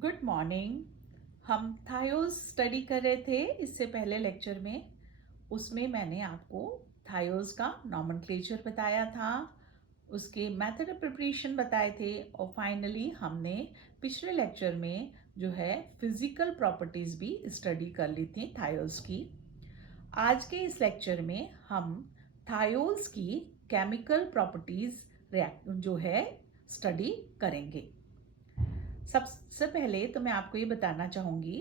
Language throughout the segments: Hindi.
Good morning. हम थायोस स्टडी कर रहे थे इससे पहले लेक्चर में। उसमें मैंने आपको थायोस का नॉमेनक्लेचर बताया था, उसके मेथड ऑफ प्रिपरेशन बताए थे और फाइनली हमने पिछले लेक्चर में जो है फिजिकल प्रॉपर्टीज़ भी स्टडी कर ली थी थायोस की। आज के इस लेक्चर में हम थायोस की केमिकल प्रॉपर्टीज़ जो है स्टडी करेंगे। सबसे पहले तो मैं आपको ये बताना चाहूँगी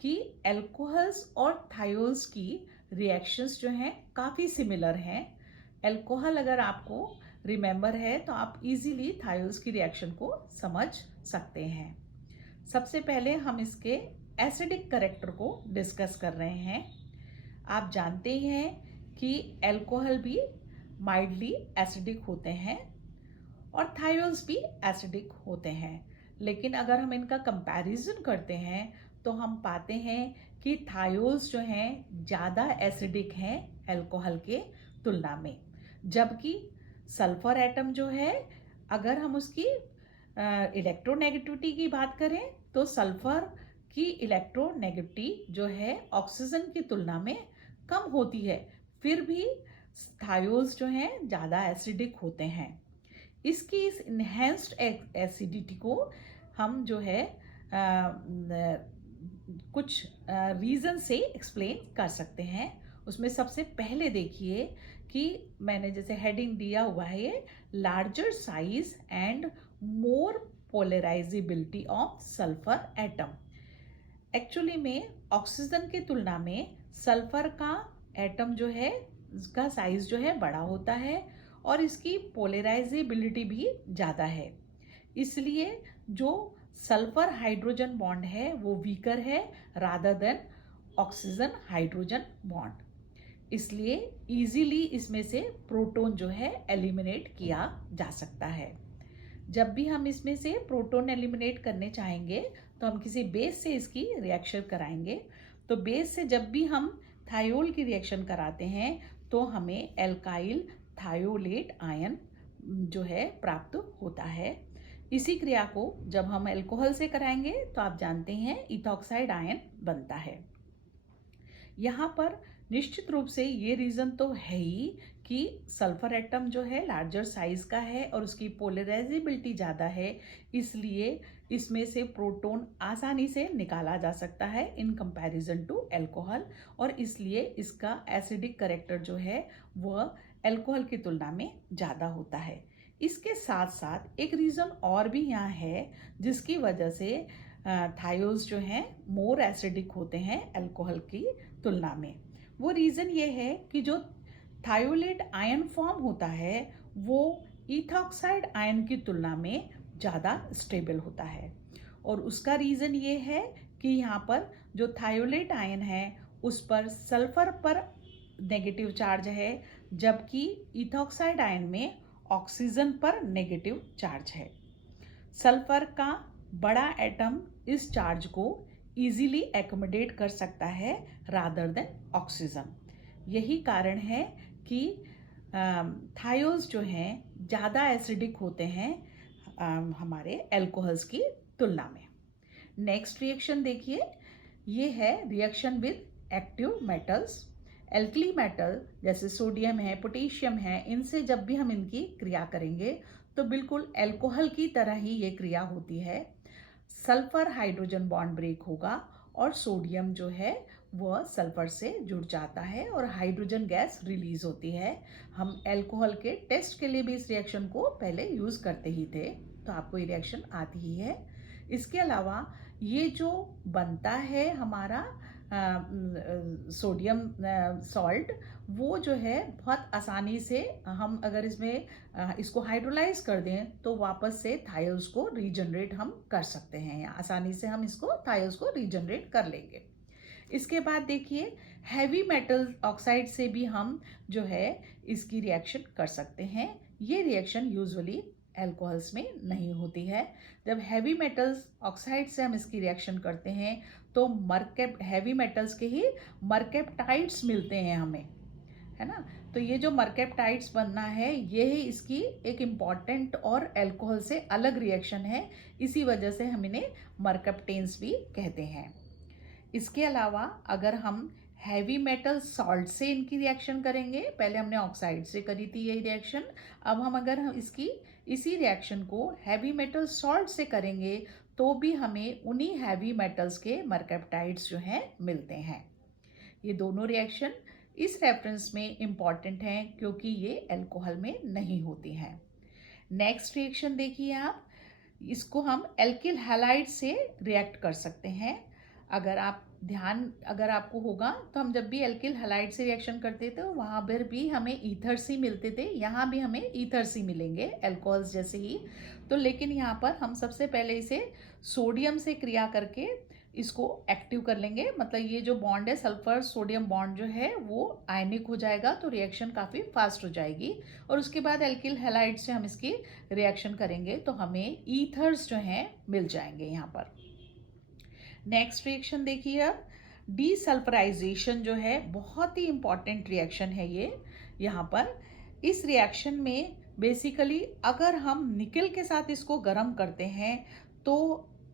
कि एल्कोहल्स और थायोल्स की रिएक्शंस जो हैं काफ़ी सिमिलर हैं। एल्कोहल अगर आपको रिमेंबर है तो आप इजीली थायोल्स की रिएक्शन को समझ सकते हैं। सबसे पहले हम इसके एसिडिक कैरेक्टर को डिस्कस कर रहे हैं। आप जानते हैं कि एल्कोहल भी माइल्डली एसिडिक होते हैं और थायोल्स भी एसिडिक होते हैं, लेकिन अगर हम इनका कंपैरिजन करते हैं तो हम पाते हैं कि थायोल्स जो हैं ज़्यादा एसिडिक हैं एल्कोहल के तुलना में। जबकि सल्फर एटम जो है, अगर हम उसकी इलेक्ट्रोनेगेटिविटी की बात करें तो सल्फर की इलेक्ट्रोनेगेटिविटी जो है ऑक्सीजन की तुलना में कम होती है, फिर भी थायोल्स जो हैं ज़्यादा एसिडिक होते हैं। इसकी इस इन्हेंस्ड एसिडिटी को हम जो है कुछ रीज़न से एक्सप्लेन कर सकते हैं। उसमें सबसे पहले देखिए कि मैंने जैसे हेडिंग दिया हुआ है ये larger size and more polarisability of sulphur atom. Actually में ऑक्सीजन की तुलना में सल्फर का एटम जो है इसका साइज जो है बड़ा होता है और इसकी पोलराइजेबिलिटी भी ज़्यादा है। इसलिए जो सल्फर हाइड्रोजन बॉन्ड है वो वीकर है rather than oxygen hydrogen bond. इसलिए इजीली इसमें से प्रोटॉन जो है एलिमिनेट किया जा सकता है। जब भी हम इसमें से प्रोटॉन एलिमिनेट करने चाहेंगे तो हम किसी बेस से इसकी रिएक्शन कराएंगे। तो बेस से जब भी हम थायोल की रिएक्शन कराते हैं तो हमें एल्काइल थायोलेट आयन जो है प्राप्त होता है। इसी क्रिया को जब हम अल्कोहल से कराएंगे तो आप जानते हैं इथॉक्साइड आयन बनता है। यहाँ पर निश्चित रूप से ये रीज़न तो है ही कि सल्फर एटम जो है लार्जर साइज का है और उसकी पोलराइजेबिलिटी ज़्यादा है, इसलिए इसमें से प्रोटॉन आसानी से निकाला जा सकता है इन कंपैरिजन टू अल्कोहल, और इसलिए इसका एसिडिक कैरेक्टर जो है वह अल्कोहल की तुलना में ज़्यादा होता है। इसके साथ साथ एक रीज़न और भी यहाँ है जिसकी वजह से थायोल्स जो हैं मोर एसिडिक होते हैं अल्कोहल की तुलना में। वो रीज़न ये है कि जो थायोलेट आयन फॉर्म होता है वो इथॉक्साइड आयन की तुलना में ज़्यादा स्टेबल होता है, और उसका रीज़न ये है कि यहाँ पर जो थायोलेट आयन है उस पर सल्फर पर नेगेटिव चार्ज है, जबकि इथॉक्साइड आयन में ऑक्सीजन पर नेगेटिव चार्ज है। सल्फर का बड़ा एटम इस चार्ज को इजीली एकोमोडेट कर सकता है रादर देन ऑक्सीजन। यही कारण है कि थायोल्स जो हैं ज़्यादा एसिडिक होते हैं हमारे अल्कोहल्स की तुलना में। नेक्स्ट रिएक्शन देखिए, ये है reaction with active metals. Alkali metal जैसे सोडियम है, पोटेशियम है, इनसे जब भी हम इनकी क्रिया करेंगे तो बिल्कुल अल्कोहल की तरह ही ये क्रिया होती है। सल्फर हाइड्रोजन बॉन्ड ब्रेक होगा और सोडियम जो है वह सल्फर से जुड़ जाता है और हाइड्रोजन गैस रिलीज होती है। हम अल्कोहल के टेस्ट के लिए भी इस रिएक्शन को पहले यूज़ करते ही थे, तो आपको ये रिएक्शन आती ही है। इसके अलावा ये जो बनता है हमारा सोडियम सॉल्ट, वो जो है बहुत आसानी से हम अगर इसमें इसको हाइड्रोलाइज कर दें तो वापस से थायोल्स को रीजनरेट हम कर सकते हैं, या आसानी से हम इसको थायोल्स को रीजनरेट कर लेंगे। इसके बाद देखिए हैवी मेटल ऑक्साइड से भी हम जो है इसकी रिएक्शन कर सकते हैं। ये रिएक्शन यूजुअली अल्कोहल्स में नहीं होती है। जब हैवी मेटल्स ऑक्साइड से हम इसकी रिएक्शन करते हैं तो हैवी मेटल्स के ही मर्केप्टाइड्स मिलते हैं हमें, है ना। तो ये जो मर्केप्टाइड्स बनना है ये ही इसकी एक इम्पॉर्टेंट और अल्कोहल से अलग रिएक्शन है, इसी वजह से हम इन्हें मर्केप्टेन्स भी कहते हैं। इसके अलावा अगर हम हैवी मेटल सॉल्ट से इनकी रिएक्शन करेंगे, पहले हमने ऑक्साइड से करी थी यही रिएक्शन, अब हम अगर हम इसी रिएक्शन को हैवी मेटल सॉल्ट से करेंगे तो भी हमें उन्हीं हैवी मेटल्स के मर्केप्टाइड्स जो हैं मिलते हैं। ये दोनों रिएक्शन इस रेफरेंस में इम्पॉर्टेंट हैं क्योंकि ये अल्कोहल में नहीं होती हैं। नेक्स्ट रिएक्शन देखिए आप, इसको हम एल्किल हैलाइड से रिएक्ट कर सकते हैं। अगर आपको होगा तो हम जब भी एल्किल हैलाइड से रिएक्शन करते थे वहाँ पर भी हमें ईथर्स ही मिलते थे, यहाँ भी हमें ईथर्स ही मिलेंगे अल्कोहल्स जैसे ही। तो लेकिन यहाँ पर हम सबसे पहले इसे सोडियम से क्रिया करके इसको एक्टिव कर लेंगे, मतलब ये जो बॉन्ड है सल्फर सोडियम बॉन्ड जो है वो आयनिक हो जाएगा, तो रिएक्शन काफ़ी फास्ट हो जाएगी। और उसके बाद एल्किल हैलाइड से हम इसकी रिएक्शन करेंगे तो हमें ईथर्स जो हैं मिल जाएंगे यहाँ पर। नेक्स्ट रिएक्शन देखिए, अब डीसल्फराइजेशन जो है बहुत ही इंपॉर्टेंट रिएक्शन है ये। यहाँ पर इस रिएक्शन में बेसिकली अगर हम निकल के साथ इसको गर्म करते हैं तो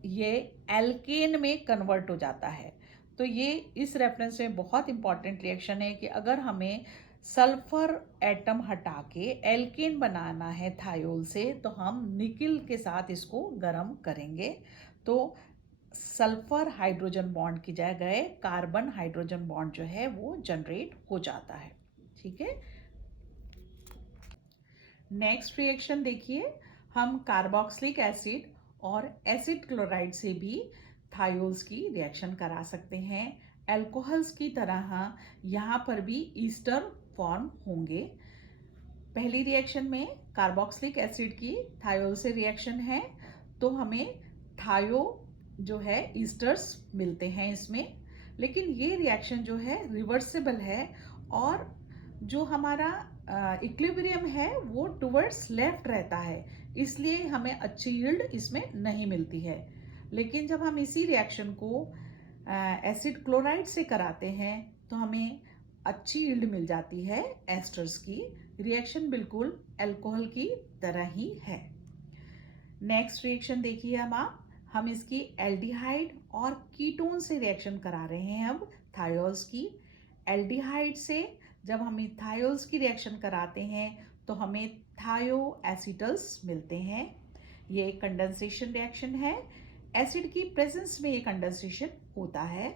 ये एल्केन में कन्वर्ट हो जाता है। तो ये इस रेफरेंस में बहुत इंपॉर्टेंट रिएक्शन है कि अगर हमें सल्फर एटम हटा के एल्केन बनाना है थायोल से तो हम निकल के साथ इसको गर्म करेंगे, तो सल्फर हाइड्रोजन बॉन्ड की जगह कार्बन हाइड्रोजन बॉन्ड जो है वो जनरेट हो जाता है। ठीक है, नेक्स्ट रिएक्शन देखिए, हम कार्बोक्सिलिक एसिड और एसिड क्लोराइड से भी थायोल्स की रिएक्शन करा सकते हैं। अल्कोहल्स की तरह यहाँ पर भी ईस्टर फॉर्म होंगे। पहली रिएक्शन में कार्बोक्सिलिक एसिड की थायोल से रिएक्शन है तो हमें थायो जो है ईस्टर्स मिलते हैं इसमें, लेकिन ये रिएक्शन जो है रिवर्सिबल है और जो हमारा इक्विलिब्रियम है वो टुवर्ड्स लेफ्ट रहता है, इसलिए हमें अच्छी यील्ड इसमें नहीं मिलती है। लेकिन जब हम इसी रिएक्शन को एसिड क्लोराइड से कराते हैं तो हमें अच्छी यील्ड मिल जाती है एस्टर्स की। रिएक्शन बिल्कुल अल्कोहल की तरह ही है। नेक्स्ट रिएक्शन देखिए, हम इसकी एल्डिहाइड और कीटोन से रिएक्शन करा रहे हैं अब थायोल्स की। एल्डिहाइड से जब हम थायोल्स की रिएक्शन कराते हैं तो हमें थायो एसिटल्स मिलते हैं। ये एक कंडेंसेशन रिएक्शन है, एसिड की प्रेजेंस में ये कंडेंसेशन होता है।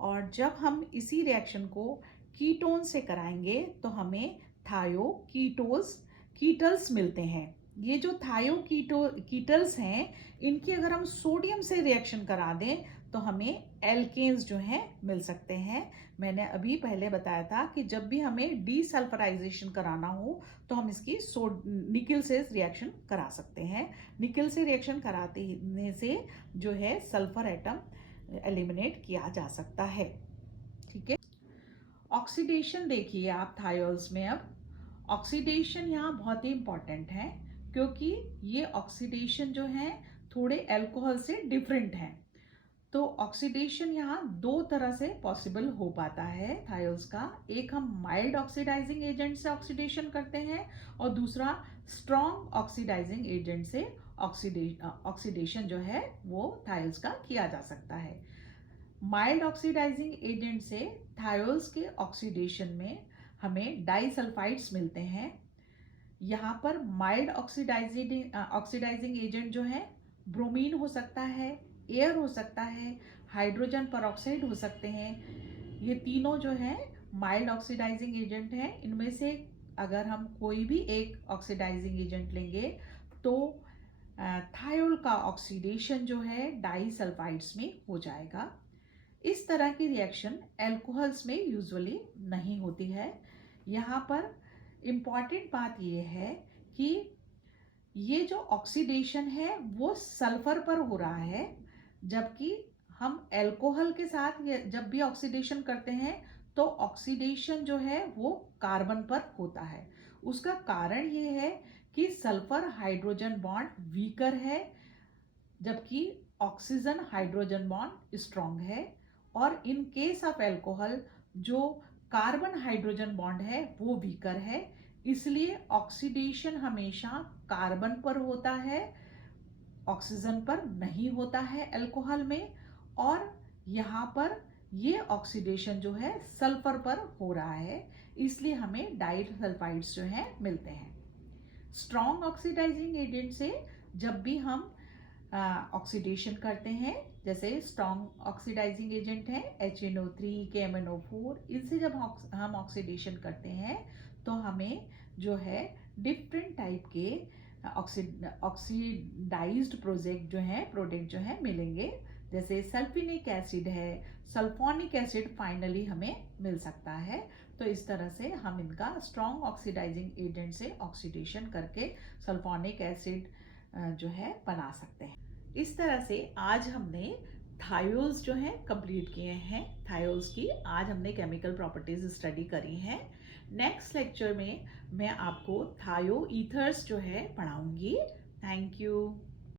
और जब हम इसी रिएक्शन को कीटोन से कराएंगे तो हमें थायो कीटल्स मिलते हैं। ये जो थायो कीटल्स हैं इनकी अगर हम सोडियम से रिएक्शन करा दें तो हमें एल्केन्स जो हैं मिल सकते हैं। मैंने अभी पहले बताया था कि जब भी हमें डीसल्फराइजेशन कराना हो तो हम इसकी निकल से रिएक्शन करा सकते हैं। निकल से रिएक्शन कराने से जो है सल्फर एटम एलिमिनेट किया जा सकता है। ठीक है, ऑक्सीडेशन देखिए आप थायोल्स में। अब ऑक्सीडेशन यहाँ बहुत ही इंपॉर्टेंट है क्योंकि ये ऑक्सीडेशन जो है थोड़े अल्कोहल से डिफरेंट हैं। तो ऑक्सीडेशन यहाँ दो तरह से पॉसिबल हो पाता है थायोल्स का। एक हम माइल्ड ऑक्सीडाइजिंग एजेंट से ऑक्सीडेशन करते हैं और दूसरा स्ट्रॉन्ग ऑक्सीडाइजिंग एजेंट से ऑक्सीडेशन जो है वो थायोल्स का किया जा सकता है। माइल्ड ऑक्सीडाइजिंग एजेंट से थायोल्स के ऑक्सीडेशन में हमें डाइसल्फाइड्स मिलते हैं। यहाँ पर माइल्ड ऑक्सीडाइजिंग एजेंट जो है ब्रोमीन हो सकता है, एयर हो सकता है, हाइड्रोजन परऑक्साइड हो सकते हैं। ये तीनों जो है माइल्ड ऑक्सीडाइजिंग एजेंट हैं। इनमें से अगर हम कोई भी एक ऑक्सीडाइजिंग एजेंट लेंगे तो थायोल का ऑक्सीडेशन जो है डाइसल्फाइड्स में हो जाएगा। इस तरह की रिएक्शन अल्कोहल्स में यूजुअली नहीं होती है। यहाँ पर इम्पॉर्टेंट बात ये है कि ये जो ऑक्सीडेशन है वो सल्फर पर हो रहा है, जबकि हम अल्कोहल के साथ जब भी ऑक्सीडेशन करते हैं तो ऑक्सीडेशन जो है वो कार्बन पर होता है। उसका कारण ये है कि सल्फर हाइड्रोजन बॉन्ड वीकर है जबकि ऑक्सीजन हाइड्रोजन बॉन्ड स्ट्रॉन्ग है। और इन केस ऑफ अल्कोहल जो कार्बन हाइड्रोजन बॉन्ड है वो वीकर है, इसलिए ऑक्सीडेशन हमेशा कार्बन पर होता है, ऑक्सीजन पर नहीं होता है अल्कोहल में। और यहाँ पर ये ऑक्सीडेशन जो है सल्फर पर हो रहा है, इसलिए हमें डाइसल्फाइड्स जो है मिलते हैं। स्ट्रॉन्ग ऑक्सीडाइजिंग एजेंट से जब भी हम ऑक्सीडेशन करते हैं, जैसे स्ट्रॉन्ग ऑक्सीडाइजिंग एजेंट है HNO3, KMNO4, इनसे जब हम ऑक्सीडेशन करते हैं तो हमें जो है डिफरेंट टाइप के ऑक्सीडाइज्ड प्रोडक्ट जो है मिलेंगे। जैसे सल्फिनिक एसिड है, सल्फोनिक एसिड फाइनली हमें मिल सकता है। तो इस तरह से हम इनका स्ट्रॉन्ग ऑक्सीडाइजिंग एजेंट से ऑक्सीडेशन करके सल्फोनिक एसिड जो है बना सकते हैं। इस तरह से आज हमने थायोल्स जो है कंप्लीट किए हैं। थायोल्स की आज हमने केमिकल प्रॉपर्टीज स्टडी करी हैं। नेक्स्ट लेक्चर में मैं आपको थायो ईथर्स जो है पढ़ाऊंगी। Thank you.